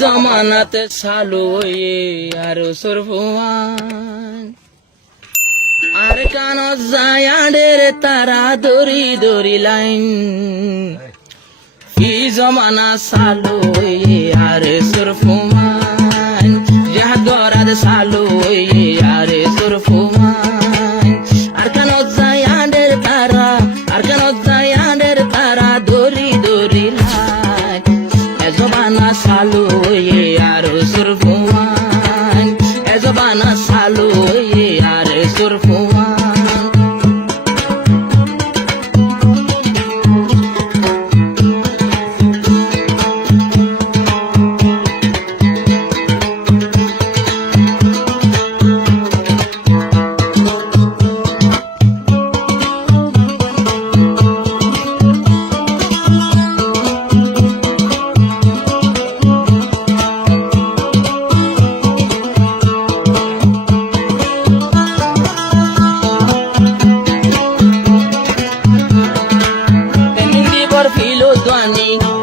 জমানাতে সালু আর সরফুয়ান আর কান জায়াডের তারা দড়ি দড়ি লাইন কি জমানা সালু আর সরফুয়ান যাহা গরাদ সালু আর সরফুয়ান আর কান জায়াডের তারা দড়ি দড়ি লাইন এ জমানা সালু আর সরফুয়ান এ জমানা সালু আর সরফুয়ান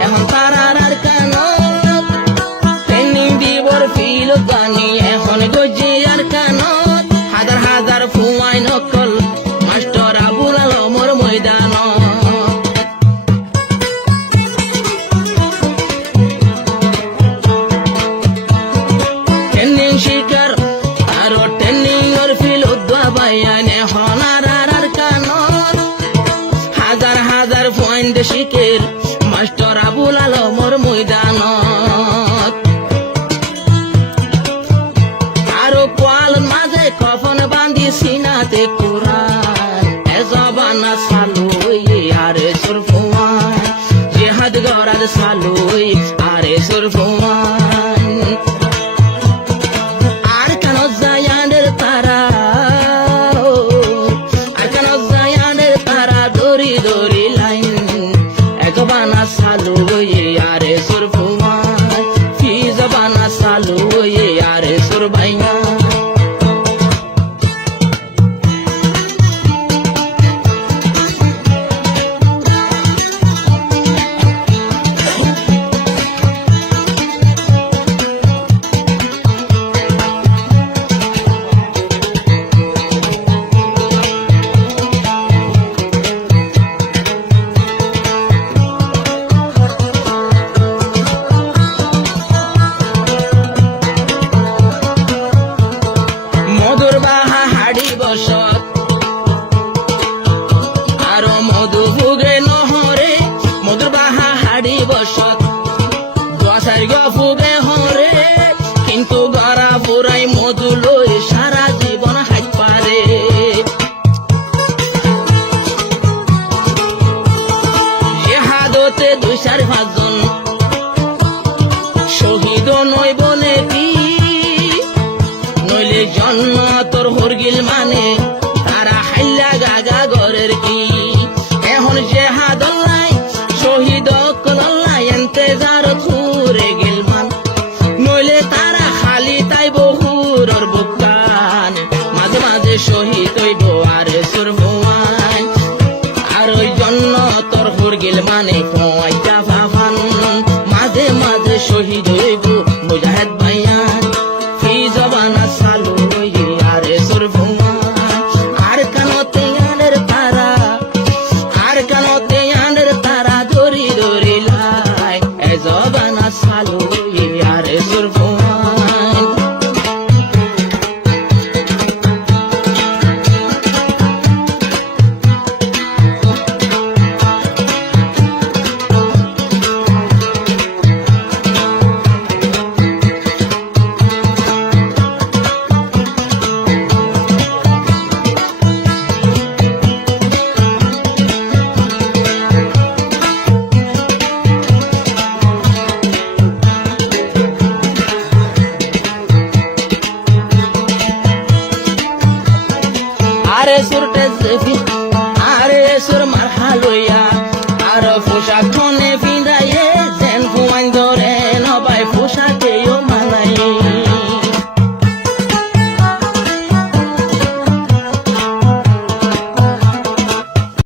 এখন তারার আর কেন ট্রেনিং দিবর ফিল গানি এখন গজি আর কেন হাজার হাজার ফুয়াই নকল মাস্টার আবুল আলমর ময়দান ট্রেনিং শিকার আর ট্রেনিং ওর ফিল উদ্ভাবাইন এখন আর কেন হাজার হাজার পয়েন্ট শিখের মাস্টার আবুল আলমর ময়দানত আরো কোয়াল মাঝে কফন বান্ধি সিনাতে কোরআন এ জবানা সালু আরে সরফুয়ান জিহাদ গরাদ সালু আরে সরফুয়ান আর কেন জায়ানের তারা দড়ি দড়ি লাইন জবানা সালু আরে সরফুয়ান কি জবানা সালু আরে সরভাইয়া আরো মধু ফুগে নহরে মধুর বাহা হাড়ি বসত দশার ফুগে হরে কিন্তু গড়া পুরাই মধু লই সারা জীবন হাত পারে জেহাদতে 2-4-5 জন শহীদ নইব নেকি নইলে জন্ম তোর হরগিল মানে তারা হাইলা গাগা গরের কি এখন জেহাদল্লাই শহীদ কল্লাই এন্তেজার ঘুরে গেল মান নইলে তারা খালি তাই বহুরর বুকান মাঝে মাঝে শহীদ হইব আরে সরফুয়ান আর ওই জন্য তোর হরগিল মানে পয়টা ভাবান মাঝে মাঝে শহীদ